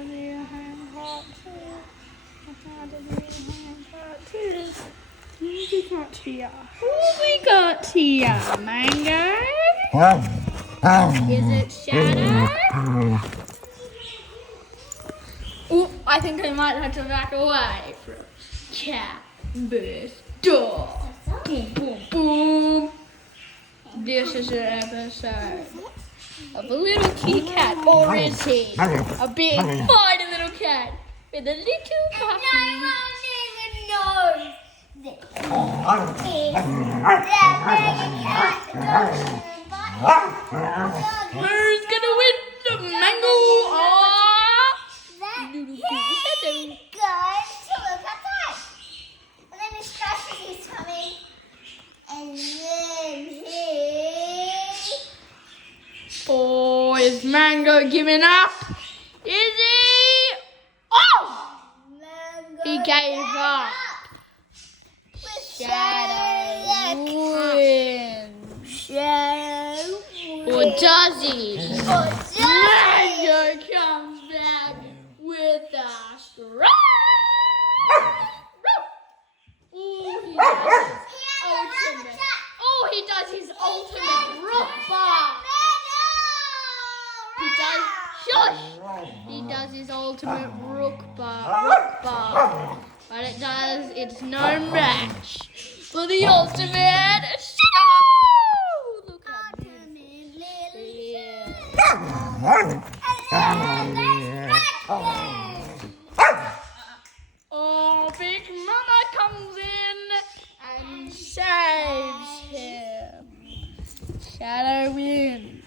to do a hand part too. I how to do a hand part too. What we got here? What we got here? Mango? Is it Shadow? Oh, I think I might have to back away from Cat vs. Dog. Boom, boom, boom. This is an episode of a little kitty cat, or is he? A big, mighty little cat with a little puppy. And no one even knows this. Who's gonna win the mango? He's going to look at that. And then he scratches his tummy. And then he... Oh, is Mango giving up? Is he? Oh! Mango He gave up. Shadow wins. Shadow Or does he? wins. Mango comes back with a strike. Oh, he does his ultimate rock bar. He does. Shush! He does his ultimate rook bar. But it's no match for the ultimate Shadow! Look how Oh, Big Mama comes in and saves him. Shadow wins.